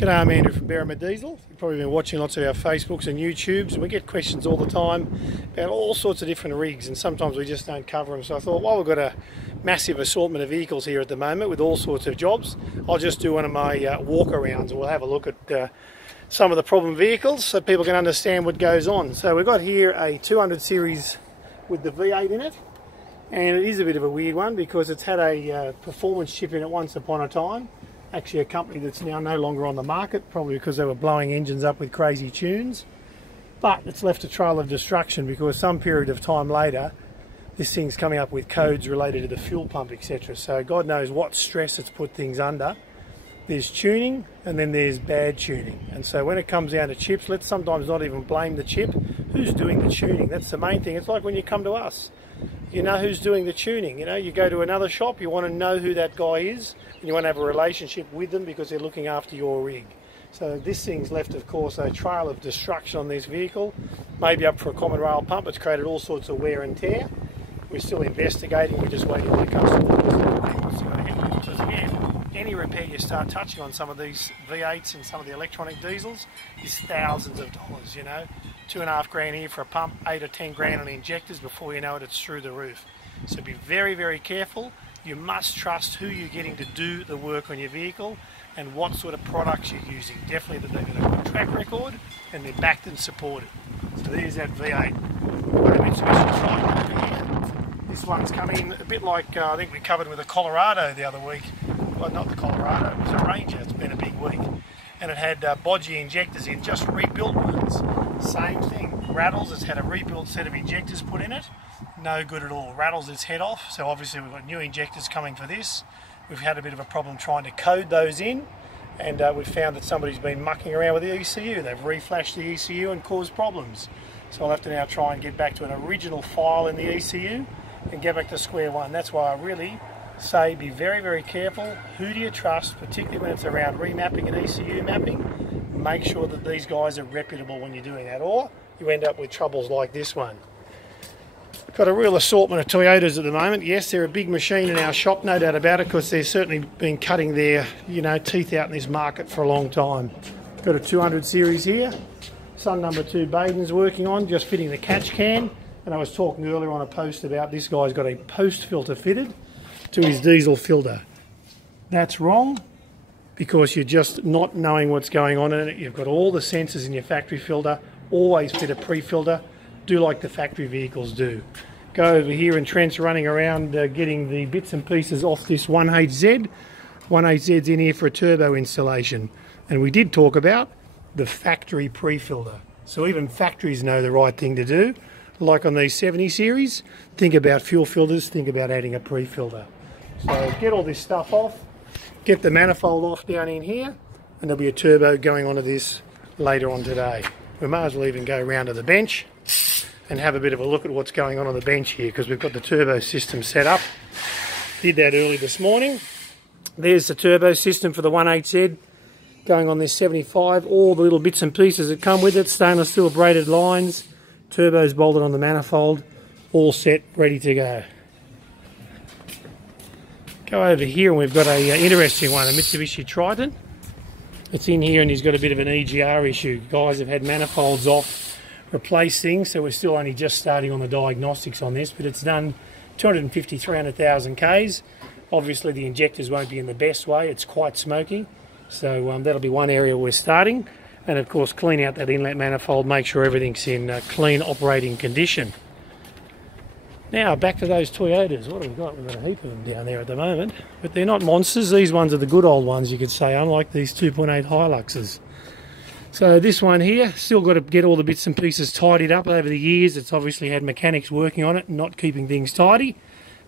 G'day, I'm Andrew from Berrima Diesel. You've probably been watching lots of our Facebooks and YouTubes, and we get questions all the time about all sorts of different rigs, and sometimes we just don't cover them. So I thought, while we've got a massive assortment of vehicles here at the moment with all sorts of jobs, I'll just do one of my walk-arounds, and we'll have a look at some of the problem vehicles so people can understand what goes on. So we've got here a 200 series with the V8 in it, and it is a bit of a weird one because it's had a performance chip in it once upon a time. Actually a company that's now no longer on the market, probably because they were blowing engines up with crazy tunes. But it's left a trail of destruction because some period of time later this thing's coming up with codes related to the fuel pump, etc. So God knows what stress it's put things under. There's tuning and then there's bad tuning. And so when it comes down to chips, let's sometimes not even blame the chip. Who's doing the tuning? That's the main thing. It's like when you come to us. You know who's doing the tuning. You know, you go to another shop, you want to know who that guy is, and you want to have a relationship with them because they're looking after your rig. So this thing's left, of course, a trail of destruction on this vehicle. Maybe up for a common rail pump. It's created all sorts of wear and tear. We're still investigating. We're just waiting for the customer to see what's going to happen. Because again, any repair you start touching on some of these V8s and some of the electronic diesels is thousands of dollars, you know. $2.5 grand here for a pump, 8 or 10 grand on the injectors. Before you know it, it's through the roof. So be very, very careful. You must trust who you're getting to do the work on your vehicle and what sort of products you're using. Definitely that they've got a good track record and they're backed and supported. So there's that V8. This one's come in a bit like I think we covered with a Colorado the other week. Well, not the Colorado, it was a Ranger. It's been a big week. And it had bodgy injectors in, just rebuilt ones. Same thing, rattles. It's had a rebuilt set of injectors put in it. No good at all. Rattles its head off. So obviously we've got new injectors coming for this. We've had a bit of a problem trying to code those in, and we've found that somebody's been mucking around with the ECU. They've reflashed the ECU and caused problems. So I'll have to now try and get back to an original file in the ECU and get back to square one. That's why I really say be very, very careful. Who do you trust, particularly when it's around remapping and ECU mapping? Make sure that these guys are reputable when you're doing that, or you end up with troubles like this one. Got a real assortment of Toyotas at the moment. Yes, they're a big machine in our shop, no doubt about it, because they've certainly been cutting their, teeth out in this market for a long time. Got a 200 series here. Son number 2 Baden's working on, just fitting the catch can. And I was talking earlier on a post about this guy's got a post filter fitted to his diesel filter. That's wrong, because you're just not knowing what's going on in it. You've got all the sensors in your factory filter. Always fit a pre-filter. Do like the factory vehicles do. Go over here and Trent's running around getting the bits and pieces off this 1HZ. 1HZ's in here for a turbo installation. And we did talk about the factory pre-filter. So even factories know the right thing to do. Like on these 70 series, think about fuel filters, think about adding a pre-filter. So get all this stuff off. Get the manifold off down in here, and there'll be a turbo going onto this later on today. We may as well even go round to the bench and have a bit of a look at what's going on the bench here, because we've got the turbo system set up. Did that early this morning. There's the turbo system for the 1HZ going on this 75. All the little bits and pieces that come with it, stainless steel braided lines, turbos bolted on the manifold, all set, ready to go. Go over here and we've got a interesting one, a Mitsubishi Triton. It's in here and he's got a bit of an EGR issue. Guys have had manifolds off, replaced things, so we're still only just starting on the diagnostics on this, but it's done 250, 300,000 Ks. Obviously the injectors won't be in the best way, it's quite smoky. So that'll be one area we're starting. And of course clean out that inlet manifold, make sure everything's in clean operating condition. Now back to those Toyotas. What have we got? We've got a heap of them down there at the moment, but they're not monsters. These ones are the good old ones, you could say, unlike these 2.8 Hiluxes. So this one here, still got to get all the bits and pieces tidied up over the years. It's obviously had mechanics working on it, not keeping things tidy.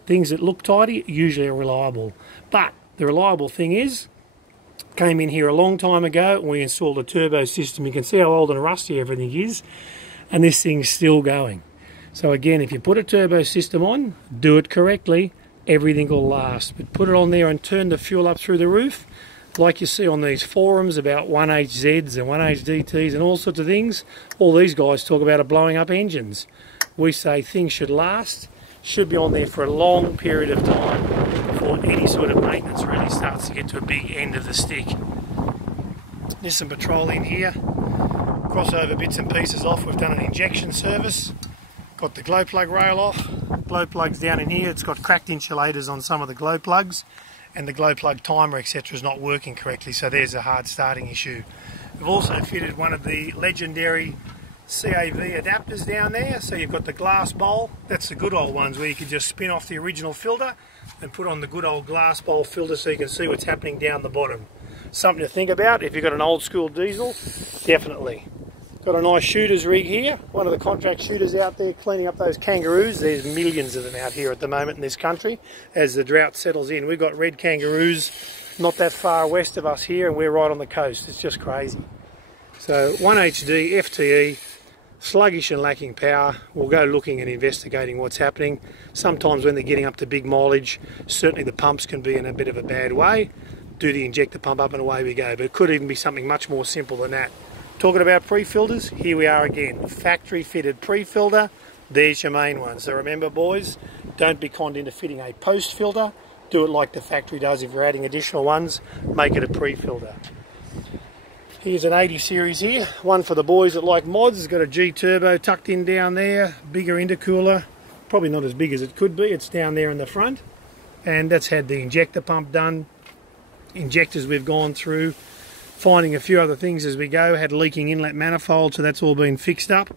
Things that look tidy usually are reliable. But the reliable thing is, came in here a long time ago and we installed a turbo system. You can see how old and rusty everything is, and this thing's still going. So again, if you put a turbo system on, do it correctly, everything will last. But put it on there and turn the fuel up through the roof, like you see on these forums about 1HZs and 1HDTs and all sorts of things. All these guys talk about are blowing up engines. We say things should last, should be on there for a long period of time before any sort of maintenance really starts to get to a big end of the stick. Nissan Patrol in here. Crossover bits and pieces off. We've done an injection service. Got the glow plug rail off. Glow plugs down in here. It's got cracked insulators on some of the glow plugs, and the glow plug timer, etc., is not working correctly, so there's a hard starting issue. We've also fitted one of the legendary CAV adapters down there, so you've got the glass bowl. That's the good old ones where you can just spin off the original filter and put on the good old glass bowl filter so you can see what's happening down the bottom. Something to think about if you've got an old school diesel, definitely. Got a nice shooter's rig here, one of the contract shooters out there cleaning up those kangaroos. There's millions of them out here at the moment in this country as the drought settles in. We've got red kangaroos not that far west of us here, and we're right on the coast. It's just crazy. So 1HD FTE, sluggish and lacking power. We'll go looking and investigating what's happening. Sometimes when they're getting up to big mileage, certainly the pumps can be in a bit of a bad way. Do the injector pump up and away we go, but it could even be something much more simple than that. Talking about pre-filters, here we are again. Factory fitted pre-filter, there's your main one. So remember boys, don't be conned into fitting a post filter. Do it like the factory does. If you're adding additional ones, make it a pre-filter. Here's an 80 series here, one for the boys that like mods. It's got a G turbo tucked in down there, bigger intercooler, probably not as big as it could be. It's down there in the front, and that's had the injector pump done. Injectors we've gone through, finding a few other things as we go. Had leaking inlet manifold, so that's all been fixed up.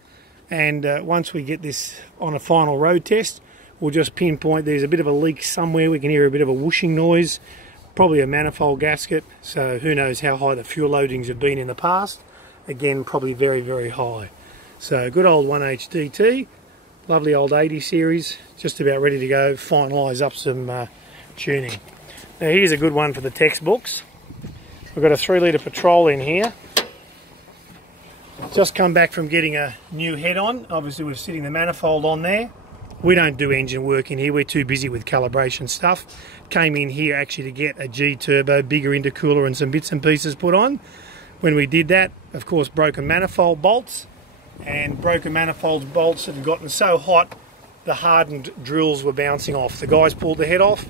And once we get this on a final road test, we'll just pinpoint there's a bit of a leak somewhere. We can hear a bit of a whooshing noise, probably a manifold gasket. So who knows how high the fuel loadings have been in the past. Again, probably very, very high. So good old 1HDT, lovely old 80 series, just about ready to go finalise up some tuning. Now here's a good one for the textbooks. We've got a 3 litre Patrol in here. Just come back from getting a new head on. Obviously we're sitting the manifold on there. We don't do engine work in here, we're too busy with calibration stuff. Came in here actually to get a G turbo, bigger intercooler and some bits and pieces put on. When we did that, of course, broken manifold bolts, and broken manifold bolts had gotten so hot the hardened drills were bouncing off. The guys pulled the head off.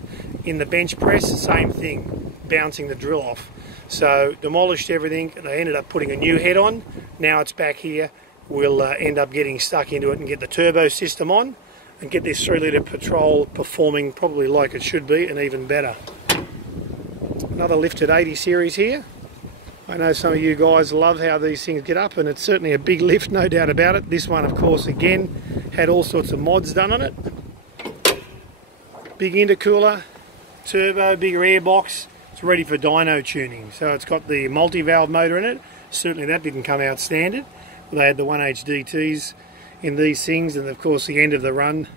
In the bench press, same thing, bouncing the drill off. So demolished everything, and they ended up putting a new head on. Now it's back here. We'll end up getting stuck into it and get the turbo system on and get this 3 litre Patrol performing probably like it should be and even better. Another lifted 80 series here. I know some of you guys love how these things get up, and it's certainly a big lift, no doubt about it. This one, of course, again, had all sorts of mods done on it. Big intercooler, turbo, bigger airbox. It's ready for dyno tuning. So it's got the multi-valve motor in it. Certainly that didn't come out standard. They had the 1HDTs in these things, and of course the end of the run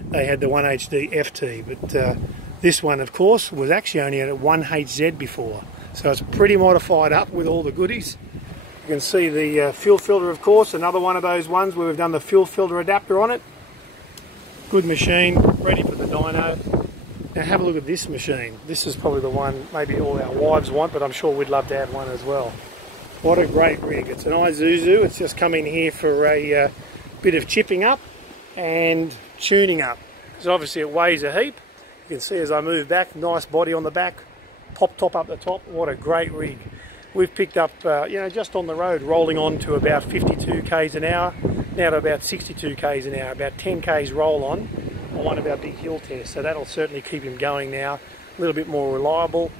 they had the 1HD FT. But this one, of course, was actually only at 1HZ before. So it's pretty modified up with all the goodies. You can see the fuel filter, of course, another one of those ones where we've done the fuel filter adapter on it. Good machine, ready for the dyno. Now have a look at this machine. This is probably the one maybe all our wives want, but I'm sure we'd love to have one as well. What a great rig. It's an Isuzu. It's just come in here for a bit of chipping up and tuning up. Because obviously it weighs a heap. You can see as I move back, nice body on the back, pop top up the top. What a great rig. We've picked up, you know, just on the road, rolling on to about 52 k's an hour, now to about 62 k's an hour, about 10 k's roll on one of our big hill tests. So that'll certainly keep him going now, a little bit more reliable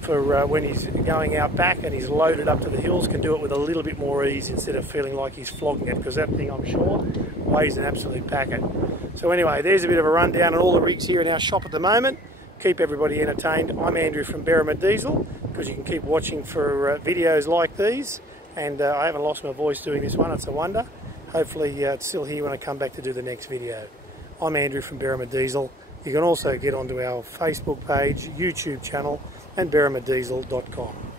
for when he's going out back and he's loaded up to the hills, can do it with a little bit more ease instead of feeling like he's flogging it, because that thing, I'm sure, weighs an absolute packet. So anyway, there's a bit of a rundown on all the rigs here in our shop at the moment. Keep everybody entertained. I'm Andrew from Berrima Diesel, because you can keep watching for videos like these, and I haven't lost my voice doing this one, it's a wonder. Hopefully it's still here when I come back to do the next video. I'm Andrew from Berrima Diesel. You can also get onto our Facebook page, YouTube channel, and berrimadiesel.com.